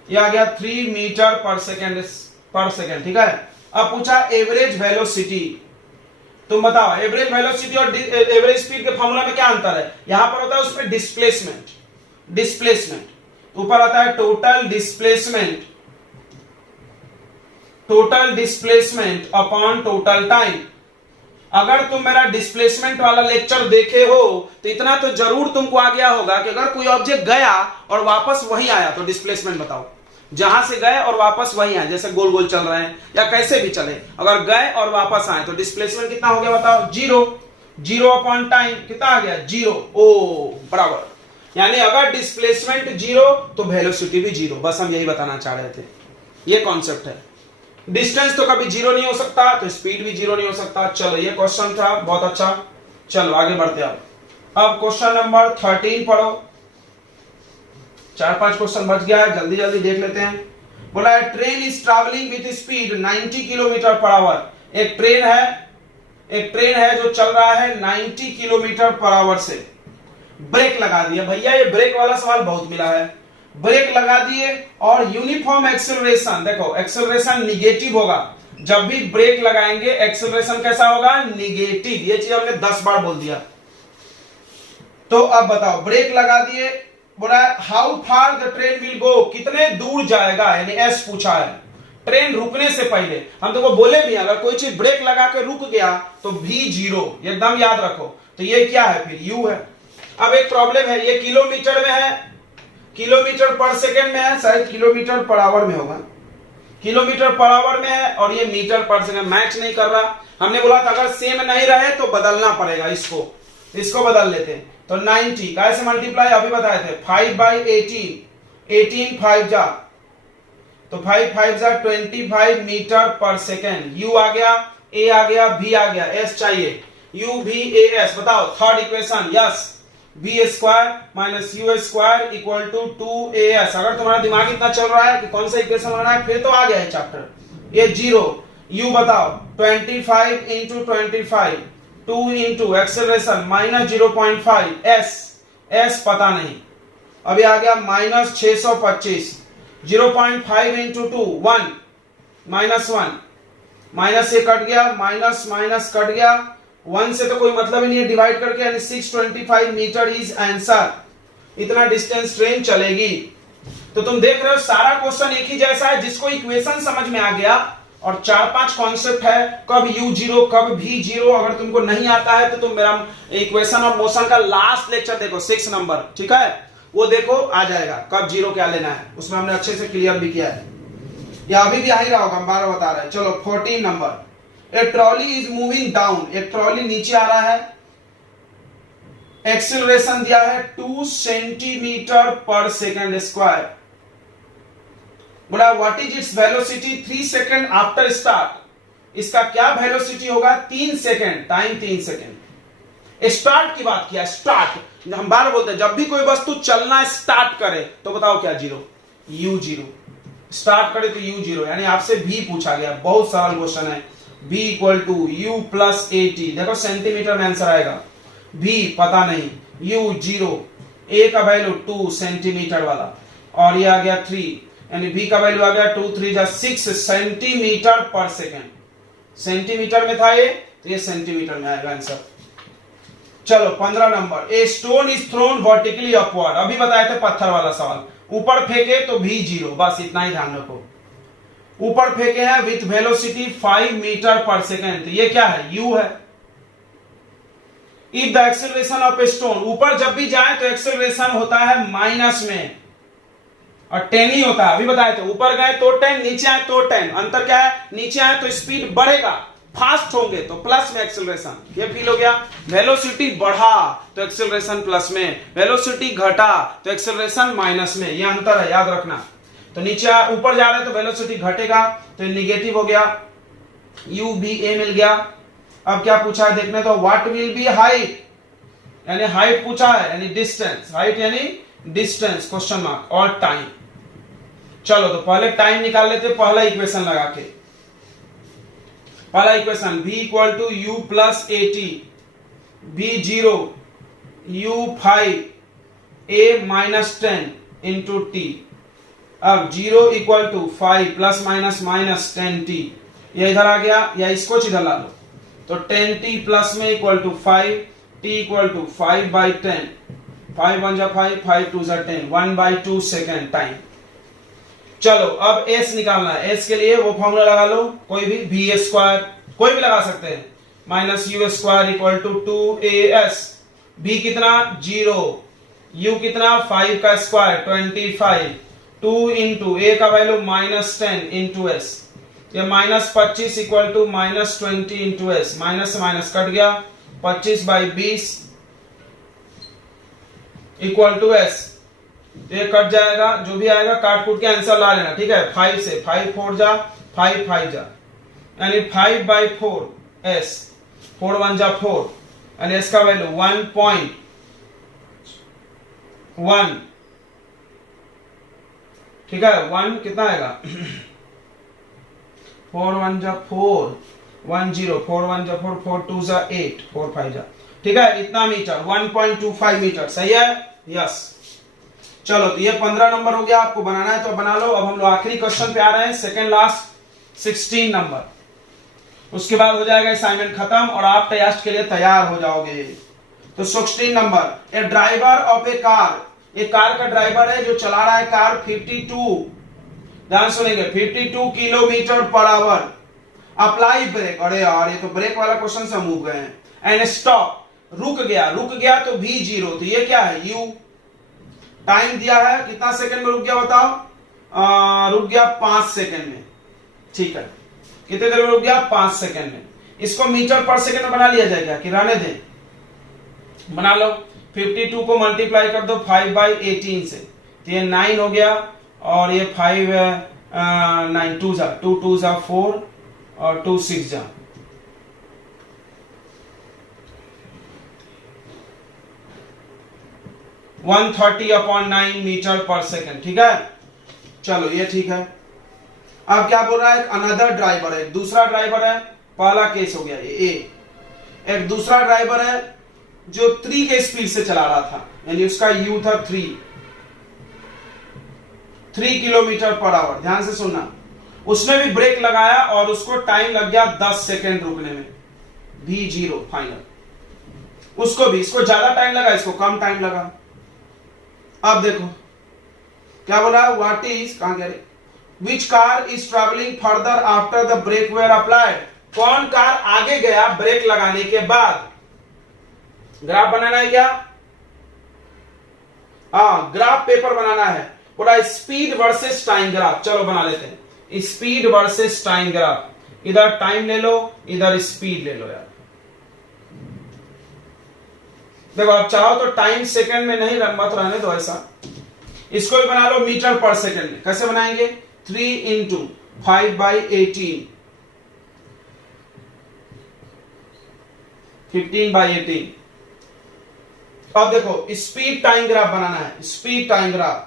ये आ गया 3 मीटर पर सेकेंड। ठीक है। अब पूछा एवरेज वेलोसिटी, तुम बताओ एवरेज वेलोसिटी और एवरेज स्पीड के फॉर्मूला में क्या अंतर है? यहां पर होता है उसमें डिस्प्लेसमेंट, ऊपर आता है total displacement upon total time. अगर तुम मेरा डिस्प्लेसमेंट वाला लेक्चर देखे हो तो इतना तो जरूर तुमको आ गया होगा कि अगर कोई ऑब्जेक्ट गया और वापस वही आया तो डिस्प्लेसमेंट बताओ। जहां से गए और वापस वही आए, जैसे गोल गोल चल रहे हैं या कैसे भी चले, अगर गए और वापस आए तो डिस्प्लेसमेंट कितना हो गया बताओ? 0 अपॉन टाइम कितना आ गया? 0। ओ बराबर, यानी अगर डिस्प्लेसमेंट 0 तो वेलोसिटी भी 0। बस हम यही बताना चाह रहे थे, ये कॉन्सेप्ट है। डिस्टेंस तो कभी 0 नहीं हो सकता, तो स्पीड भी 0 नहीं हो सकता। चलो ये क्वेश्चन था, बहुत अच्छा। चलो आगे बढ़ते हैं। अब क्वेश्चन नंबर 13 पढ़ो। 4-5 क्वेश्चन बच गया है, जल्दी जल्दी देख लेते हैं। बोला है train is travelling with speed 90 kilometre पर आवर। एक ट्रेन है जो चल रहा है 90 किलोमीटर पर आवर से। ब्रेक लगा दिया भैया, ये ब्रेक वाला सवाल बहुत मिला है। ब्रेक लगा दिए और यूनिफॉर्म एक्सेलरेशन, देखो एक्सेलरेशन निगेटिव होगा। जब भी ब्रेक लगाएंगे एक्सेलरेशन कैसा होगा? निगेटिव। ये चीज हमने 10 बार बोल दिया। तो अब बताओ, ब्रेक लगा दिए, बोला how far the train will go, कितने दूर जाएगा, यानी एस पूछा है। ट्रेन रुकने से पहले हम तो बोले भी, अगर कोई चीज ब्रेक लगा के रुक गया तो भी 0, एकदम याद रखो। तो ये क्या है फिर? यू है। अब एक प्रॉब्लम है, ये किलोमीटर में है, किलोमीटर पर सेकेंड में है, शायद किलोमीटर पर आवर में होगा। किलोमीटर पर आवर में है और ये मीटर पर सेकेंड, मैच नहीं कर रहा। हमने बोला था अगर सेम नहीं रहे तो बदलना पड़ेगा, इसको बदल लेते हैं। तो 90 कैसे मल्टीप्लाई अभी बताए थे? 5/18, 18 5 जा, तो 5 5 जा 25 मीटर पर सेकेंड। यू आ गया, ए आ गया, भी आ गया, एस चाहिए। यू भी ए एस, बताओ third equation. Yes, b square minus u square equal to 2as। अगर तुम्हारा दिमाग इतना चल रहा है कि कौन सा इक्वेशन बनाना है, फिर तो आ गया है चैप्टर। ये 0, यू बताओ 25 into 25, 2 into acceleration minus 0.5 S पता नहीं, अभी आ गया माइनस 625, 0.5 इंटू 2 1 -1, माइनस से कट गया, माइनस माइनस कट गया, 1 से तो कोई मतलब ही नहीं है डिवाइड करके, यानी 625 मीटर इज आंसर। इतना डिस्टेंस ट्रेन चलेगी। तो तुम देख रहे हो सारा क्वेश्चन एक ही जैसा है, जिसको इक्वेशन समझ में आ गया और 4-5 कॉन्सेप्ट है, कब u0 कब v0, अगर तुमको नहीं आता है तो तुम मेरा इक्वेशन और मोशन का लास्ट लेक्चर देखो 6 नंबर, ठीक है, वो देखो आ जाएगा कब जीरो क्या लेना है, उसमें हमने अच्छे से क्लियर भी किया है। या अभी भी आ ही रहा होगा, हम बार बता रहे हैं। चलो 14 number, A trolley is moving down, एक ट्रॉली नीचे आ रहा है, एक्सीलरेशन दिया है 2 सेंटीमीटर पर सेकंड स्क्वायर, बोला what is its velocity 3 second after start, इसका क्या वेलोसिटी होगा 3 सेकंड, टाइम 3 सेकंड। स्टार्ट की बात किया, स्टार्ट हम बार बोलते हैं जब भी कोई वस्तु चलना स्टार्ट करे तो बताओ क्या जीरो, u0, स्टार्ट करे तो u0, यानी आपसे v पूछा गया, बहुत सरल क्वेश्चन है। v equal to u plus at, देखो सेंटीमीटर में आंसर आएगा, v पता नहीं, u0, a का वैल्यू 2 सेंटीमीटर वाला, और ये आ गया 3, यानी v का वैल्यू आ गया 2 3 जा 6 सेंटीमीटर पर सेकेंड, सेंटीमीटर में था ये, तो ये सेंटीमीटर में आएगा आंसर। चलो 15 number, a stone is thrown vertically upward, अभी बताए थे पत्थर वाला सवाल, ऊपर फेंके तो v0, बस इतना ही ध्यान रखो, ऊपर फेंके हैं विथ वेलोसिटी 5 मीटर पर सेकेंड, तो ये क्या है u है। If the acceleration of a stone, ऊपर जब भी जाए तो एक्सेलरेशन होता है माइनस में और 10 ही होता है, अभी बताए थे, ऊपर गए तो 10, नीचे आए तो 10, अंतर क्या है, नीचे आए तो स्पीड बढ़ेगा, फास्ट होंगे तो प्लस में एक्सेलरेशन, ये फील हो गया। वेलोसिटी बढ़ा तो एक्सेलरेशन प्लस में, वेलोसिटी घटा तो एक्सेलरेशन माइनस में, ये अंतर है, याद रखना। तो नीचे ऊपर जा रहे तो वेलोसिटी घटेगा तो निगेटिव हो गया, u b a मिल गया। अब क्या पूछा है देखने तो, व्हाट विल बी हाइट, यानी हाइट पूछा है, यानी डिस्टेंस, हाइट यानी डिस्टेंस क्वेश्चन मार्क, और टाइम। चलो तो पहले टाइम निकाल लेते, पहला इक्वेशन लगा के, पहला equation v equal to u plus at, v0 u5 a minus 10 into t, अब 0 equal to 5 plus minus minus 10t, ये इधर आ गया, या इसको इधर ला लो, तो 10t प्लस में equal to 5, t equal to 5 by 10, 5 1 जा 5, 5 2 जा 10, 1/2 सेकेंड टाइम। चलो अब s निकालना है, s के लिए वो फॉर्मूला लगा लो, कोई भी, v स्क्वायर कोई भी लगा सकते हैं, minus u square equal to 2as, v कितना 0, u कितना 5 का स्क्वायर 25, 2 इंटू a का वैल्यू माइनस 10 इंटू s, ये minus 25 equal to minus 20 into s, minus से माइनस कट गया, 25/20 इक्वल टू s, ये कट जाएगा, जो भी आएगा काट कूट के आंसर ला लेना, ठीक है। 5 से 5 4 जा 5 5 जा, यानी 5/4 s, 4 1 जा 4, यानी s का वैल्यू 1.1, ठीक है, 1 कितना आएगा 4 1 जा 4, 1 0, 4 1 जा 4, 4 2 जा 8, 4 5 जा, ठीक है, इतना मीटर 1.25 मीटर, सही है, यस। चलो तो ये 15 नंबर हो गया, आपको बनाना है तो बना लो। अब हम लोग आखिरी क्वेश्चन पे आ रहे हैं, सेकंड लास्ट 16 नंबर, उसके बाद हो जाएगा असाइनमेंट खत्म और आप टेस्ट के लिए तैयार हो जाओगे। तो 16 number, A driver of A car, एक कार का ड्राइवर है जो चला रहा है कार 52, ध्यान सुनेंगे, 52 किलोमीटर पर आवर, अप्लाई ब्रेक, अरे यार ये तो ब्रेक वाला क्वेश्चन से हम गए हैं, एंड स्टॉप, रुक गया तो v0, तो ये क्या है u, टाइम दिया है कितना सेकंड में रुक गया बताओ, रुक गया 5 सेकंड में, ठीक है, कितने देर में रुक गया 5 सेकंड में। इसको मीटर पर सेकंड में बना लिया जाएगा कि रहने दें, बना लो, 52 को मल्टीप्लाई कर दो 5/18 से, तो ये 9 हो गया, और ये 5 9 2 जा 2 2 जा 4 और 2 6 जा, वन 130/9 मीटर पर सेकेंड, ठीक है। चलो ये ठीक है। अब क्या बोल रहा है, अनदर ड्राइवर है, दूसरा ड्राइवर है, पहला केस हो गया ए, एक दूसरा ड्राइवर है जो 3 के स्पीड से चला रहा था, यानी उसका यू था 3 किलोमीटर पर आवर। ध्यान से सुनना, उसने भी ब्रेक लगाया और उसको टाइम लग गया 10 सेकेंड रुकने में, V0 फाइनल। उसको भी, इसको ज्यादा टाइम लगा, इसको कम टाइम लगा। अब देखो क्या बोला, व्हाट इज, कहां गया, which car is travelling further after the brake were applied. कौन कार आगे गया ब्रेक लगाने के बाद। ग्राफ बनाना है क्या, हाँ ग्राफ पेपर बनाना है पूरा, स्पीड वर्सेस टाइम ग्राफ। चलो बना लेते हैं, स्पीड वर्सेस टाइम ग्राफ। इधर टाइम ले लो, इधर स्पीड ले लो यार। देखो आप चाहो तो टाइम सेकंड में नहीं मत रहने दो ऐसा, इसको भी बना लो मीटर पर सेकंड में। कैसे बनाएंगे, 3 इंटू 5/18, 15/18। अब देखो स्पीड टाइम ग्राफ बनाना है, स्पीड टाइम ग्राफ।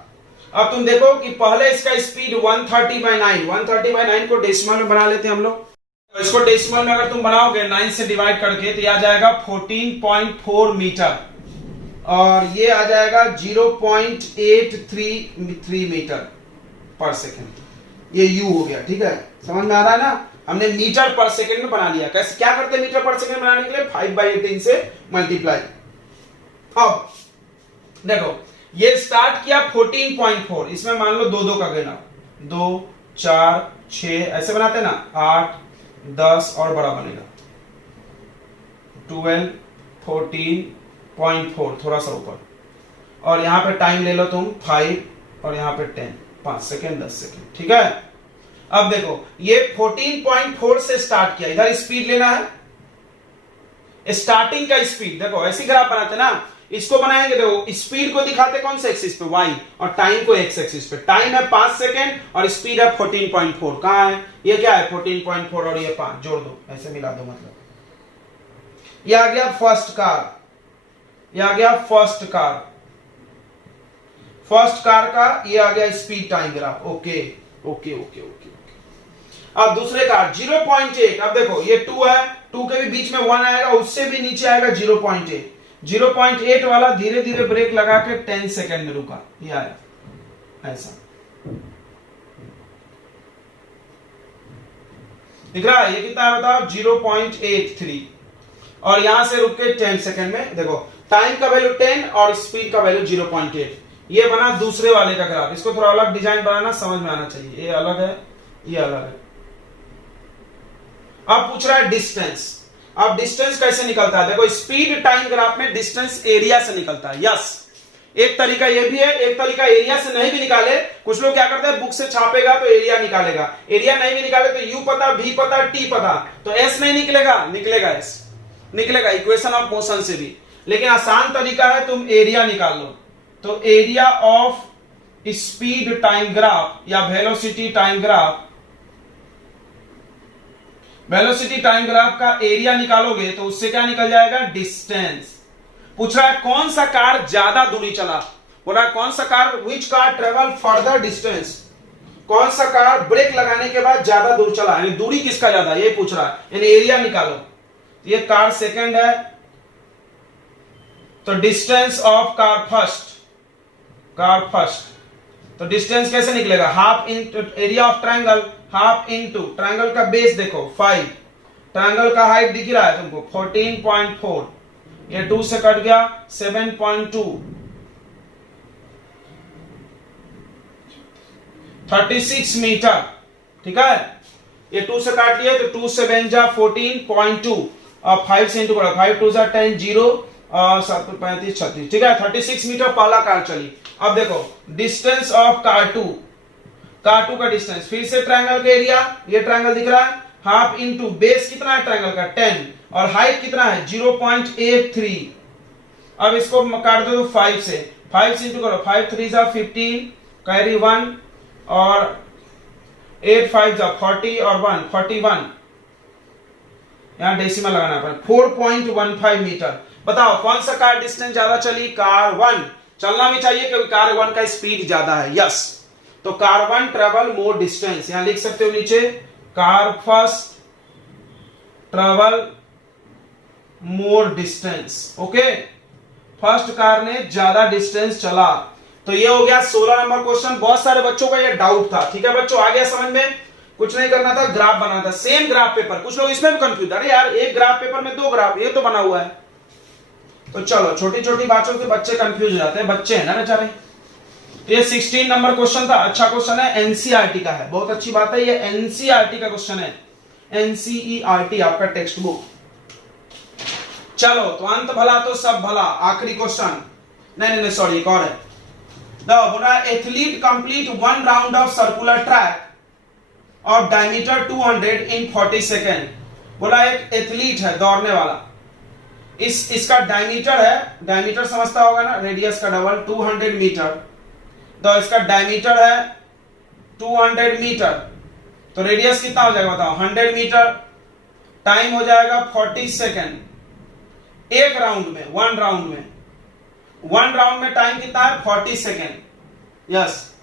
अब तुम देखो कि पहले इसका स्पीड 130/9, 130/9 को डेसिमल में बना लेते हैं हम लोग। तो इसको डेसिमल में अगर तुम बनाओगे 9 से डिवाइड करके, तो ये आ जाएगा 14.4 मीटर, और ये आ जाएगा 0.833 मीटर पर सेकेंड। ये यू हो गया, ठीक है, समझ में आ रहा है ना। हमने मीटर पर सेकेंड में बना लिया। कैसे क्या करते हैं मीटर पर सेकेंड बनाने के लिए, 5/18 से मल्टीप्लाई। अब देखो ये स्टार्ट किया 14.4, इसमें मान लो 2 का गिना, 2 4 6 ऐसे बनाते हैं ना, 8 10 और बड़ा बनेगा 12 14.4, थोड़ा सा ऊपर, और यहां पे टाइम ले लो तुम 5 और यहां पे 10, 5 सेकेंड 10 सेकेंड, ठीक है। अब देखो ये 14.4 से स्टार्ट किया, इधर स्पीड लेना है, स्टार्टिंग का स्पीड। देखो ऐसी ग्राफ बनाते ना, इसको बनाएंगे, देखो स्पीड को दिखाते कौन से एक्सिस पे, y, और टाइम को x एक्सिस पे। टाइम है 5 सेकेंड और स्पीड है 14.4। कहां है, ये क्या है 14.4 और ये 5, जोड़ दो, ऐसे मिला दो, मतलब ये आ गया फर्स्ट कार, ये आ गया फर्स्ट कार, फर्स्ट कार का ये आ गया speed time graph. Okay okay okay okay. अब दूसरे कार 0.8, अब देखो ये 2 है, 2 के भी बीच में 1 आएगा, उससे भी नीचे आएगा 0.8, 0.8 वाला धीरे धीरे ब्रेक लगा के 10 सेकेंड में रुका, ये आया ऐसा, दिख रहा है। ये कितना है बताओ, 0.83, और यहां से रुक के 10 सेकेंड में। देखो टाइम का वैल्यू 10 और स्पीड का वैल्यू 0.8। ये बना दूसरे वाले का ग्राफ। इसको थोड़ा अलग डिजाइन बनाना, समझ में आना चाहिए, ये अलग है, ये अलग है। अब पूछ रहा है डिस्टेंस। अब डिस्टेंस कैसे निकलता है, देखो स्पीड टाइम ग्राफ में डिस्टेंस एरिया से निकलता है। यस, एक तरीका ये भी है, एक तरीका एरिया से नहीं भी निकाले। कुछ लोग क्या करते हैं, बुक से छापेगा तो एरिया निकालेगा, एरिया नहीं भी निकाले तो यू पता, वी पता, टी पता, तो एस नहीं निकलेगा, निकलेगा एस, निकलेगा इक्वेशन ऑफ मोशन से भी। लेकिन आसान तरीका है, तुम एरिया निकाल लो। तो area of speed time graph या velocity time graph, velocity time graph का एरिया निकालोगे तो उससे क्या निकल जाएगा, डिस्टेंस। पूछ रहा है कौन सा कार ज्यादा दूरी चला, बोला कौन सा car, which car travel further distance, कौन सा कार ब्रेक लगाने के बाद ज्यादा दूर चला, यानी दूरी किसका ज्यादा, ये पूछ रहा है, यानी एरिया निकालो। ये कार सेकंड है, तो distance of car first, car first, तो डिस्टेंस कैसे निकलेगा, half into area of triangle, half into triangle का बेस देखो 5, ट्रायंगल का हाइट दिख रहा है तुमको 14.4, ये 2 से कट गया 7.2, 36 मीटर, ठीक है। ये 2 से काट लिया तो 2 से 14.2 और 5 से इंटू करो, 5 2 10, 0 और 7 35 36, ठीक है। 36 मीटर पहला कार चली। अब देखो डिस्टेंस ऑफ कार 2, कार 2 का डिस्टेंस, फिर से ट्रायंगल का एरिया, ये ट्रायंगल दिख रहा है, हाफ इंटू बेस कितना है ट्रायंगल का 10 और हाइट कितना है 0.83। अब इसको काट दो 5 से इंटू करो, 5 3 जा 15, कैरी 1 और 8 5 जा 40 और 1 41, यहां डेसिमल लगाना है 4.15 मीटर। बताओ कौन सा कार डिस्टेंस ज्यादा चली, कार 1। चलना भी चाहिए क्योंकि कार 1 का स्पीड ज्यादा है, यस। तो कार 1 ट्रेवल मोर डिस्टेंस, यहां लिख सकते हो नीचे, कार फर्स्ट ट्रेवल मोर डिस्टेंस। ओके, फर्स्ट कार ने ज्यादा डिस्टेंस चला। तो ये हो गया 16 नंबर क्वेश्चन। बहुत सारे बच्चों का ये डाउट था। ठीक है बच्चों, आ गया समझ में? कुछ नहीं करना था, ग्राफ बनाना था, सेम ग्राफ पेपर। कुछ लोग इसमें भी कंफ्यूज, अरे यार एक ग्राफ पेपर में दो ग्राफ, ये तो बना हुआ है। तो चलो, छोटी छोटी बातों से बच्चे कंफ्यूज हो जाते हैं, बच्चे हैं ना बेचारे। ये 16 नंबर क्वेश्चन था, अच्छा क्वेश्चन है, एनसीईआरटी का है, बहुत अच्छी बात है, ये एनसीईआरटी का क्वेश्चन है, एनसीईआरटी आपका टेक्स्ट बुक। चलो, तो अंत भला तो सब भला, आखिरी क्वेश्चन, नहीं सॉरी, एक और है। बोला athlete complete 1 round of circular track of diameter 200 in 40 second. बोला एक एथलीट है, दौड़ने वाला, इसका डायमीटर है, डायमीटर समझता होगा ना, रेडियस का डबल, 200 मीटर। तो इसका डायमीटर है 200 मीटर, तो रेडियस कितना हो जाएगा बताओ, 100 मीटर। टाइम हो जाएगा 40 सेकेंड, एक राउंड में, वन राउंड में टाइम कितना है, 40 second. Yes,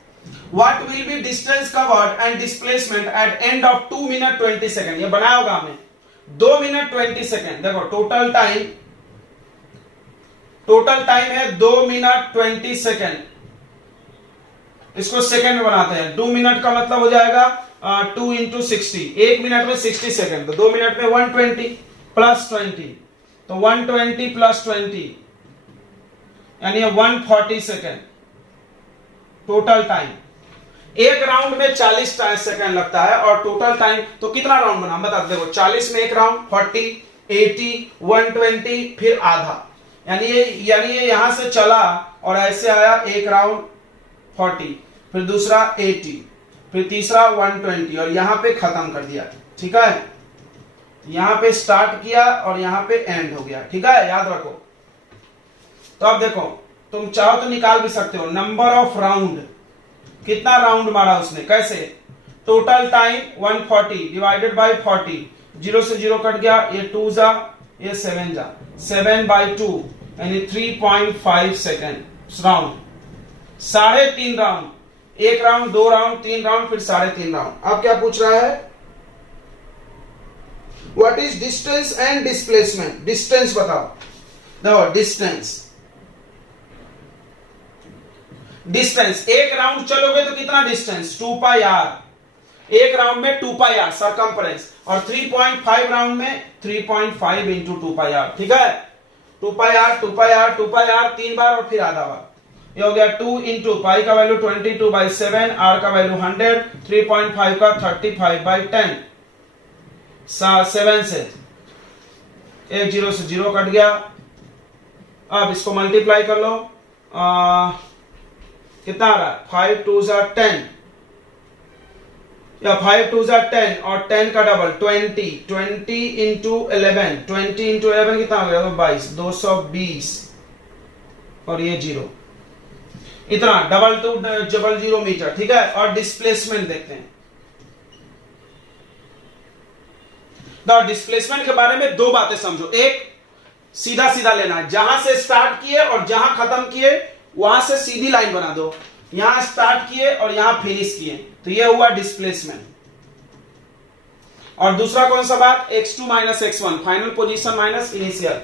what will be distance covered and displacement eight end of 2 minute 20 second. ये बनाया होगा हमने, 2 मिनट 20 सेकेंड। देखो टोटल टाइम है 2 मिनट 20 सेकेंड। इसको सेकेंड में बनाते हैं, 2 मिनट का मतलब हो जाएगा 2 इंटू 60, 1 मिनट में 60 सेकेंड, तो 2 मिनट में 120 प्लस 20, तो 120 प्लस 20 यानी 140 सेकेंड टोटल टाइम। एक राउंड में 40 सेकेंड लगता है, और टोटल टाइम तो कितना राउंड बना बता, देखो 40 में एक राउंड, 40, 80, 120, फिर आधा, यानी ये यहां से चला और ऐसे आया, एक राउंड 40, फिर दूसरा 80, फिर तीसरा 120, और यहां पे खत्म कर दिया। ठीक है, यहां पे स्टार्ट किया और यहां पे एंड हो गया। ठीक है, याद रखो। तो अब देखो, तुम चाहो तो निकाल भी सकते हो, नंबर ऑफ राउंड, कितना राउंड मारा उसने, कैसे, टोटल टाइम 140 डिवाइडेड बाय 40, 0 से 0 कट गया, ये 2 जा, ये 7 जा, 7/2 यानी 3.5 सेकेंड राउंड, 3.5 राउंड, एक राउंड, 2 राउंड, 3 राउंड, फिर 3.5 राउंड। अब क्या पूछ रहा है, what is distance and displacement. Distance बताओ, देखो डिस्टेंस एक राउंड चलोगे तो कितना डिस्टेंस, 2πr, एक राउंड में 2πr सरकमफ्रेंस, और 3.5 राउंड में 3.5 इंटू 2πr। ठीक है, 2πr 3 बार और फिर आधा बार, ये हो गया 2 इंटू पाई का वैल्यू 22/7, r का वैल्यू 100, 3.5 का 35/10, 7 से एक 0 से 0 कट गया। अब इसको मल्टीप्लाई कर लो, कितना आ रहा है, 5 2 10, या 5 2 10 और 10 का डबल 20 इंटू 11, 20 इंटू 11 कितना हो गया, 22, 220, और ये 0, इतना डबल 0 मीटर। ठीक है, और डिस्प्लेसमेंट देखते हैं। तो डिस्प्लेसमेंट के बारे में दो बातें समझो, एक सीधा सीधा लेना, जहां से स्टार्ट किए और जहां खत्म किए वहां से सीधी लाइन बना दो, यहां स्टार्ट किए और यहां फिनिश किए, तो ये हुआ डिस्प्लेसमेंट। और दूसरा कौन सा बात, x2 minus x1, final position minus initial,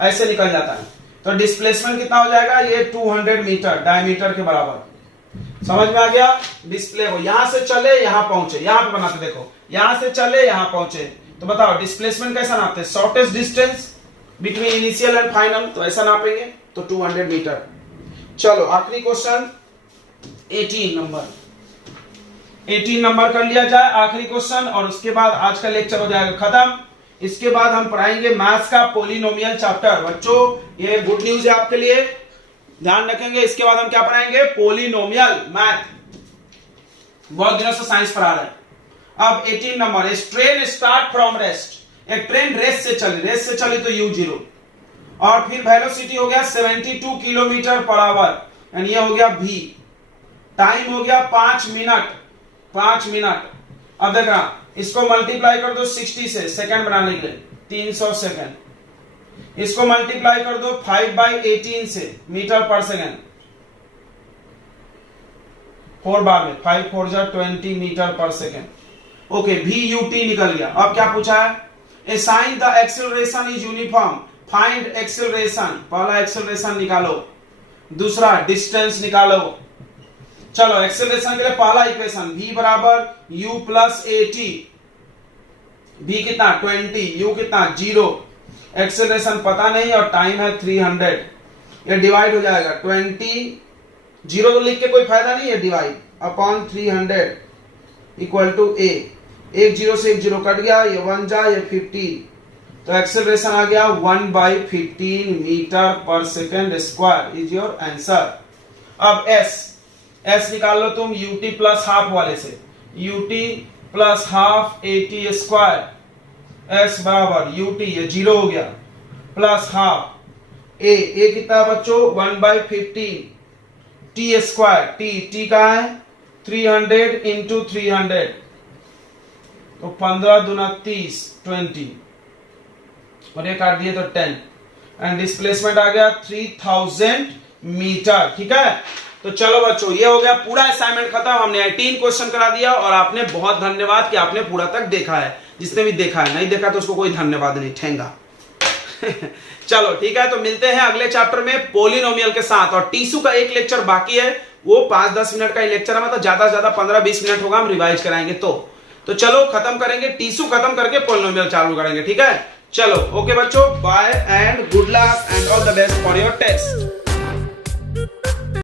ऐसे निकल जाता है। तो डिस्प्लेसमेंट कितना हो जाएगा, ये 200 मीटर डायमीटर के बराबर। समझ में आ गया, डिस्प्ले हो, यहां से चले यहां पहुंचे, यहां पे बनाते देखो, यहां से चले यहां पहुंचे, तो बताओ डिस्प्लेसमेंट कैसा नापते हैं, shortest distance between initial and final, तो ऐसा नापेंगे, तो 200 मीटर। चलो आखिरी क्वेश्चन 18 नंबर कर लिया जाए, आखिरी क्वेश्चन, और उसके बाद आज का लेक्चर हो जाएगा खत्म। इसके बाद हम पढ़ाएंगे मैथ्स का पोलिनोमियल चैप्टर। बच्चों ये गुड न्यूज है आपके लिए, ध्यान रखेंगे। इसके बाद हम क्या पढ़ाएंगे, पोलिनोमियल मैथ, बहुत दिनों से साइंस पढ़ा रहे हैं। अब 18 number, train start from rest, एक ट्रेन रेस्ट से चली तो u0, और फिर वेलोसिटी हो गया 72 किलोमीटर पर आवर, यानी ये हो गया v, टाइम हो गया 5 मिनट। अब देखना, इसको मल्टीप्लाई कर दो 60 से, सेकंड बनाने के लिए 300 सेकंड, इसको मल्टीप्लाई कर दो 5/18 से, मीटर पर सेकंड, 4 बार में, 5 4 जा 20 मीटर पर सेकंड। ओके, VUT निकल गया। अब क्या पूछा है, A sign the acceleration is uniform find acceleration, पहला एक्सेलरेशन निकालो, दूसरा डिस्टेंस निकालो। चलो एक्सेलरेशन के लिए पहला इक्वेशन v बराबर u प्लस at, v कितना 20, u कितना 0, एक्सेलरेशन पता नहीं और टाइम है 300, ये डिवाइड हो जाएगा 20, 0 तो लिख के कोई फायदा नहीं है, divide upon 300 equal to a, एक 0 से एक 0 कट गया, ये 1 जा, ये 15, तो एक्सेलरेशन आ गया 1/15 मीटर पर second square is your answer. अब s निकाल लो तुम ut प्लस हाफ वाले से, ut plus half at square, s बराबर ut, ये 0 हो गया, प्लस हाफ a कितना बच्चों 1/15 t स्क्वायर, t का है 300 इंटू 300, तो 15 दूना 30, 20 और ये काट दिए तो 10, एंड डिस्प्लेसमेंट आ गया 3000 मीटर। ठीक है, तो चलो बच्चों ये हो गया पूरा असाइनमेंट खत्म, हमने 18 क्वेश्चन करा दिया और आपने बहुत धन्यवाद कि आपने पूरा तक देखा है, जिसने भी देखा है, नहीं देखा तो उसको कोई धन्यवाद नहीं, ठेंगा। चलो ठीक है, तो मिलते हैं अगले चैप्टर में पोलिनोमियल के साथ, और टीसू का एक लेक्चर बाकी है, वो 5-10 मिनट का ही लेक्चर है, मतलब ज्यादा से ज्यादा 15-20 मिनट होगा, हम रिवाइज कराएंगे। तो चलो खत्म करेंगे, टीसू खत्म करके पोलिनोमियल चालू करेंगे। ठीक है, चलो ओके बच्चों, bye and good luck and all the best for your test.